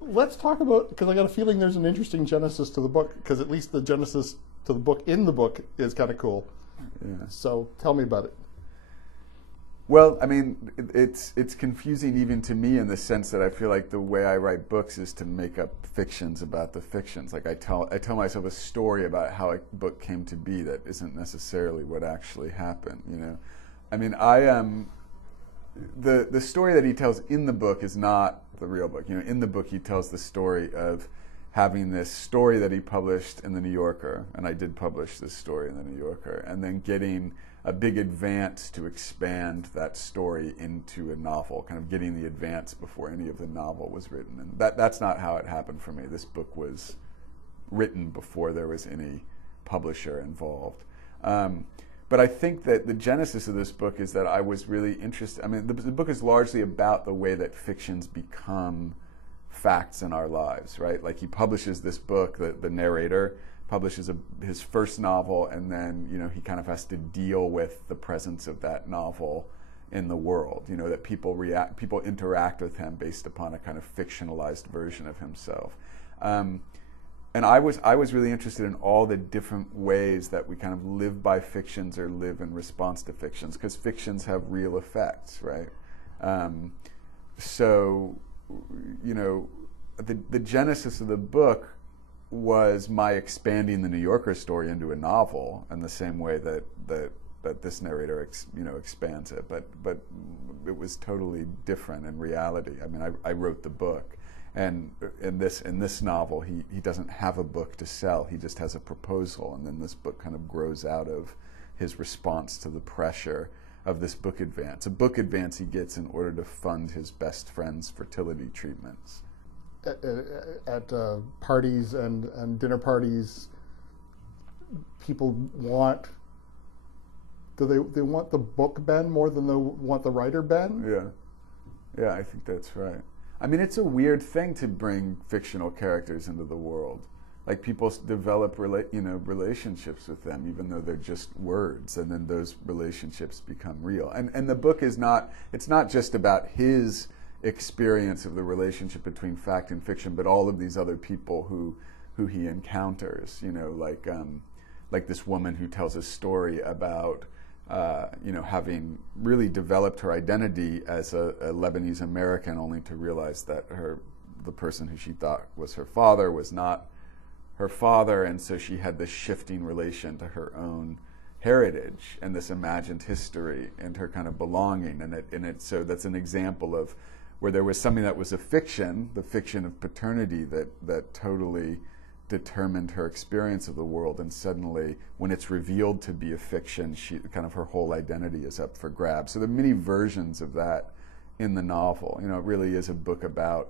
let's talk about, because I got a feeling there's an interesting genesis to the book, because at least the genesis to the book in the book is kind of cool. Yeah. So tell me about it. Well, I mean, it's confusing even to me in the sense that I feel like the way I write books is to make up fictions about the fictions. Like I tell myself a story about how a book came to be that isn't necessarily what actually happened. You know, I mean, I am the story that he tells in the book is not the real book. You know, in the book he tells the story of having this story that he published in the New Yorker, and I did publish this story in the New Yorker, and then getting a big advance to expand that story into a novel, kind of getting the advance before any of the novel was written. And that's not how it happened for me. This book was written before there was any publisher involved. But I think that the genesis of this book is that I was really interested. I mean, the book is largely about the way that fictions become facts in our lives, right? Like he publishes this book, the narrator publishes his first novel, and then, you know, he kind of has to deal with the presence of that novel in the world. You know, that people interact with him based upon a kind of fictionalized version of himself. And I was really interested in all the different ways that we kind of live by fictions or live in response to fictions, because fictions have real effects, right? So, you know, the genesis of the book was my expanding the New Yorker story into a novel in the same way that this narrator expands it, but it was totally different in reality. I mean, I wrote the book, and in this novel he doesn't have a book to sell. He just has a proposal, and then this book kind of grows out of his response to the pressure of this book advance, a book advance he gets in order to fund his best friend's fertility treatments. At parties and dinner parties, people want, do they want the book Ben more than they want the writer Ben? Yeah, I think that's right. I mean, it's a weird thing to bring fictional characters into the world. Like people develop relationships with them, even though they're just words, and then those relationships become real. And the book is not, it's not just about his experience of the relationship between fact and fiction, but all of these other people who he encounters. You know, like this woman who tells a story about having really developed her identity as a Lebanese American, only to realize that the person who she thought was her father was not her father, and so she had this shifting relation to her own heritage and this imagined history and her kind of belonging, and so that's an example of where there was something that was a fiction, the fiction of paternity, that totally determined her experience of the world, and suddenly when it's revealed to be a fiction, her whole identity is up for grabs. So there are many versions of that in the novel. You know, it really is a book about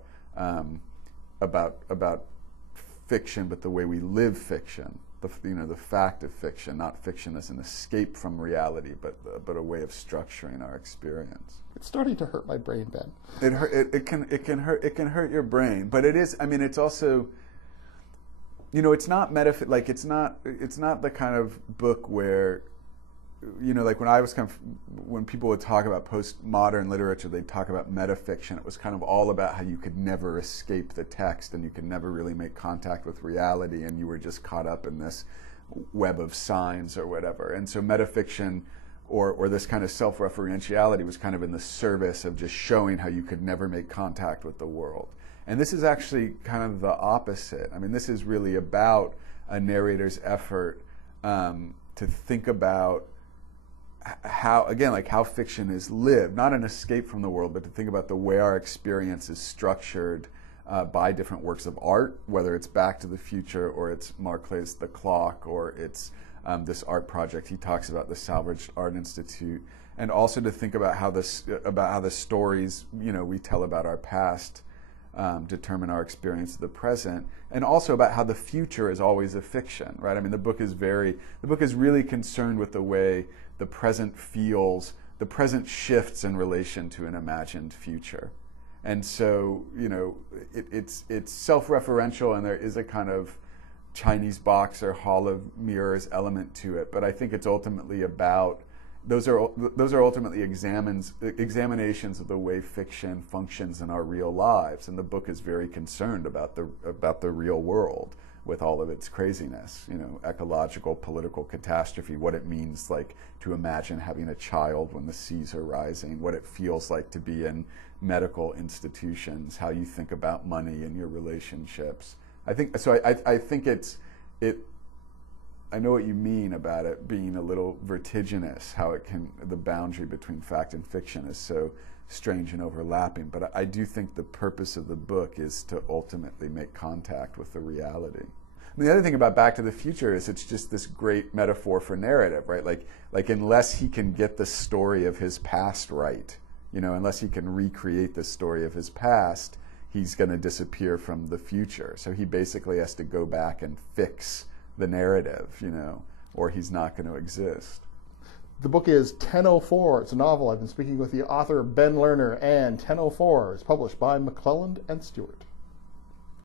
fiction, but the way we live fiction, the fact of fiction, not fiction as an escape from reality, but a way of structuring our experience. It's starting to hurt my brain, Ben. It can hurt your brain, but it is. I mean, it's also, you know, it's not it's not the kind of book where, you know, like when people would talk about postmodern literature, they'd talk about metafiction. It was kind of all about how you could never escape the text, and you could never really make contact with reality, and you were just caught up in this web of signs or whatever. And so metafiction, or this kind of self-referentiality, was kind of in the service of just showing how you could never make contact with the world. And this is actually kind of the opposite. I mean, this is really about a narrator's effort to think about how fiction is lived, not an escape from the world, but to think about the way our experience is structured by different works of art, whether it's Back to the Future, or it's Mark Clay's The Clock, or it's this art project he talks about, the Salvaged Art Institute, and also to think about how the stories, you know, we tell about our past determine our experience of the present, and also about how the future is always a fiction, right? I mean, the book is really concerned with the way the present feels, the present shifts in relation to an imagined future. And so, you know, it's self-referential, and there is a kind of Chinese box or hall of mirrors element to it, but I think it's ultimately about those are ultimately examinations of the way fiction functions in our real lives, and the book is very concerned about the real world with all of its craziness, ecological, political catastrophe, what it means like to imagine having a child when the seas are rising, what it feels like to be in medical institutions, how you think about money and your relationships. I think I know what you mean about it being a little vertiginous, how the boundary between fact and fiction is so strange and overlapping. But I do think the purpose of the book is to ultimately make contact with the reality. I mean, the other thing about Back to the Future is it's just this great metaphor for narrative, right? Like unless he can get the story of his past right, unless he can recreate the story of his past, he's going to disappear from the future. So he basically has to go back and fix the narrative, or he's not going to exist. The book is 1004. It's a novel. I've been speaking with the author Ben Lerner, and 1004 is published by McClelland and Stewart.